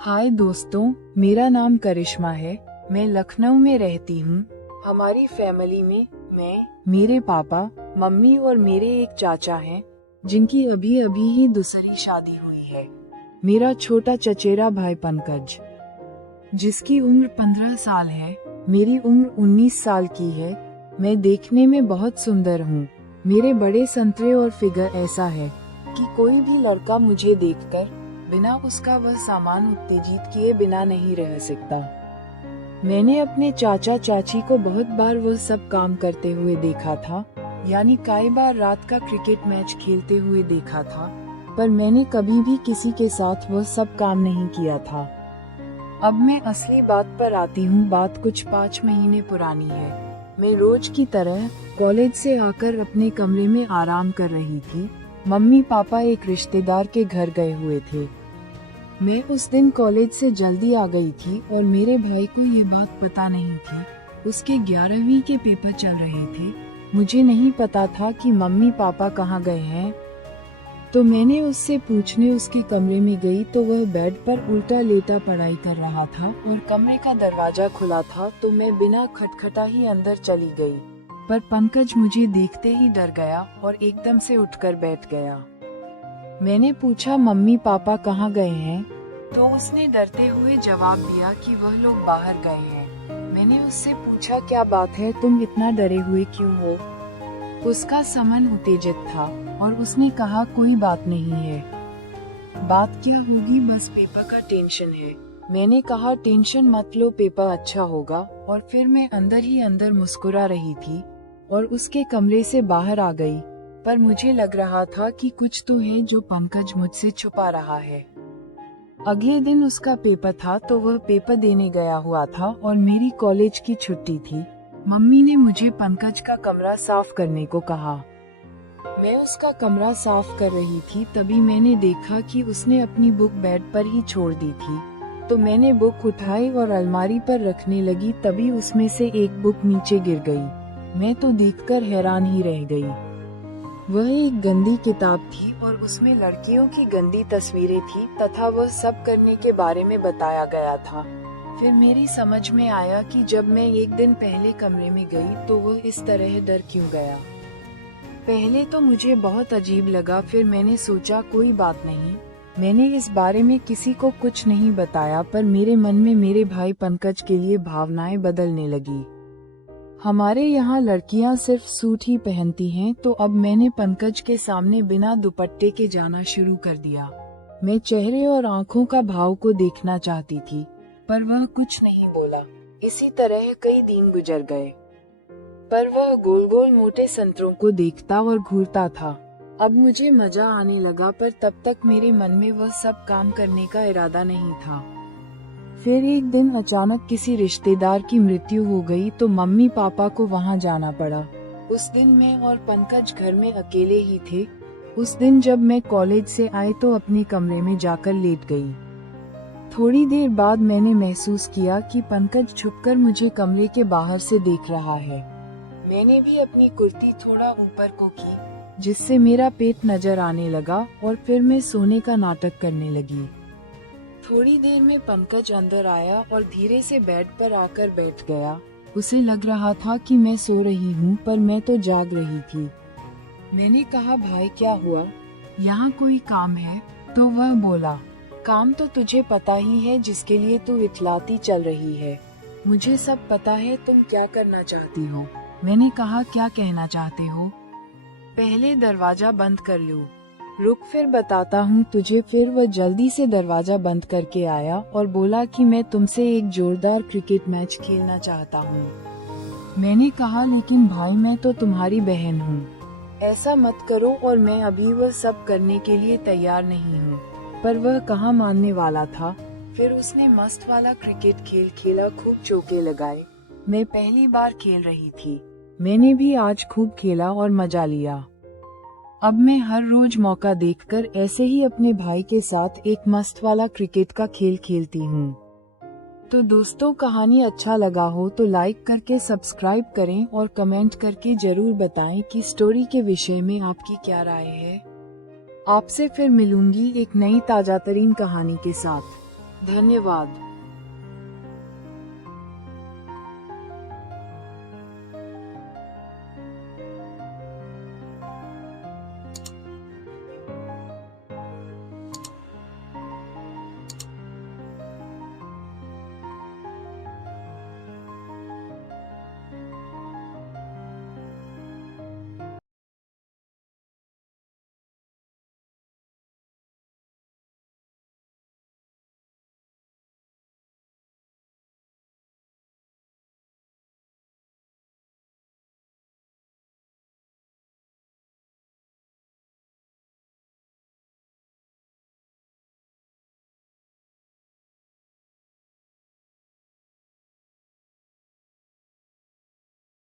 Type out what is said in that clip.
हाय दोस्तों, मेरा नाम करिश्मा है। मैं लखनऊ में रहती हूँ। हमारी फैमिली में मैं, मेरे पापा, मम्मी और मेरे एक चाचा हैं, जिनकी अभी अभी ही दूसरी शादी हुई है। मेरा छोटा चचेरा भाई पंकज, जिसकी उम्र 15 साल है। मेरी उम्र 19 साल की है। मैं देखने में बहुत सुंदर हूँ। मेरे बड़े संतरे और फिगर ऐसा है कि कोई भी लड़का मुझे देखकर बिना उसका वह सामान उत्तेजित किए बिना नहीं रह सकता। मैंने अपने चाचा चाची को बहुत बार वह सब काम करते हुए देखा था, यानी कई बार रात का क्रिकेट मैच खेलते हुए देखा था, पर मैंने कभी भी किसी के साथ वह सब काम नहीं किया था। अब मैं असली बात पर आती हूँ। बात कुछ 5 महीने पुरानी है। मैं रोज की तरह कॉलेज से आकर अपने कमरे में आराम कर रही थी। मम्मी पापा एक रिश्तेदार के घर गए हुए थे। मैं उस दिन कॉलेज से जल्दी आ गई थी और मेरे भाई को ये बात पता नहीं थी। उसके 11वीं के पेपर चल रहे थे। मुझे नहीं पता था कि मम्मी पापा कहाँ गए हैं, तो मैंने उससे पूछने उसके कमरे में गई तो वह बेड पर उल्टा लेटा पढ़ाई कर रहा था और कमरे का दरवाजा खुला था, तो मैं बिना खटखटा ही अंदर चली गई। पर पंकज मुझे देखते ही डर गया और एकदम से उठकर बैठ गया। मैंने पूछा, मम्मी पापा कहाँ गए हैं? तो उसने डरते हुए जवाब दिया कि वह लोग बाहर गए हैं। मैंने उससे पूछा, क्या बात है, तुम इतना डरे हुए क्यों हो? उसका समन उत्तेजित था और उसने कहा, कोई बात नहीं है। बात क्या होगी, बस पेपर का टेंशन है। मैंने कहा, टेंशन मत लो, पेपर अच्छा होगा। और फिर मैं अंदर ही अंदर मुस्कुरा रही थी और उसके कमरे से बाहर आ गई। पर मुझे लग रहा था कि कुछ तो है जो पंकज मुझसे छुपा रहा है। अगले दिन उसका पेपर था, तो वह पेपर देने गया हुआ था और मेरी कॉलेज की छुट्टी थी। मम्मी ने मुझे पंकज का कमरा साफ करने को कहा। मैं उसका कमरा साफ कर रही थी, तभी मैंने देखा कि उसने अपनी बुक बेड पर ही छोड़ दी थी। तो मैंने बुक उठाई और अलमारी पर रखने लगी, तभी उसमें से एक बुक नीचे गिर गई। मैं तो देखकर हैरान ही रह गई। वह एक गंदी किताब थी और उसमें लड़कियों की गंदी तस्वीरें थी तथा वह सब करने के बारे में बताया गया था। फिर मेरी समझ में आया कि जब मैं एक दिन पहले कमरे में गई तो वह इस तरह डर क्यों गया। पहले तो मुझे बहुत अजीब लगा, फिर मैंने सोचा कोई बात नहीं। मैंने इस बारे में किसी को कुछ नहीं बताया, पर मेरे मन में मेरे भाई पंकज के लिए भावनाएं बदलने लगी। हमारे यहाँ लड़कियाँ सिर्फ सूट ही पहनती हैं, तो अब मैंने पंकज के सामने बिना दुपट्टे के जाना शुरू कर दिया। मैं चेहरे और आँखों का भाव को देखना चाहती थी, पर वह कुछ नहीं बोला। इसी तरह कई दिन गुजर गए, पर वह गोल गोल मोटे संतरों को देखता और घूरता था। अब मुझे मजा आने लगा, पर तब तक मेरे मन में वह सब काम करने का इरादा नहीं था। फिर एक दिन अचानक किसी रिश्तेदार की मृत्यु हो गई, तो मम्मी पापा को वहां जाना पड़ा। उस दिन मैं और पंकज घर में अकेले ही थे। उस दिन जब मैं कॉलेज से आई तो अपने कमरे में जाकर लेट गई। थोड़ी देर बाद मैंने महसूस किया कि पंकज छुपकर मुझे कमरे के बाहर से देख रहा है। मैंने भी अपनी कुर्ती थोड़ा ऊपर को की, जिससे मेरा पेट नजर आने लगा, और फिर मैं सोने का नाटक करने लगी। थोड़ी देर में पंकज अंदर आया और धीरे से बेड पर आकर बैठ गया। उसे लग रहा था कि मैं सो रही हूँ, पर मैं तो जाग रही थी। मैंने कहा, भाई क्या हुआ, यहाँ कोई काम है? तो वह बोला, काम तो तुझे पता ही है, जिसके लिए तू इतलाती चल रही है। मुझे सब पता है, तुम क्या करना चाहती हो। मैंने कहा, क्या कहना चाहते हो? पहले दरवाजा बंद कर लो। रुक, फिर बताता हूँ तुझे। फिर वह जल्दी से दरवाजा बंद करके आया और बोला कि मैं तुमसे एक जोरदार क्रिकेट मैच खेलना चाहता हूँ। मैंने कहा, लेकिन भाई मैं तो तुम्हारी बहन हूँ, ऐसा मत करो, और मैं अभी वह सब करने के लिए तैयार नहीं हूँ। पर वह कहाँ मानने वाला था। फिर उसने मस्त वाला क्रिकेट खेला, खूब चौके लगाए। मैं पहली बार खेल रही थी। मैंने भी आज खूब खेला और मजा लिया। अब मैं हर रोज मौका देखकर ऐसे ही अपने भाई के साथ एक मस्त वाला क्रिकेट का खेल खेलती हूँ। तो दोस्तों, कहानी अच्छा लगा हो तो लाइक करके सब्सक्राइब करें और कमेंट करके जरूर बताएं कि स्टोरी के विषय में आपकी क्या राय है। आपसे फिर मिलूंगी एक नई ताजा तरीन कहानी के साथ। धन्यवाद।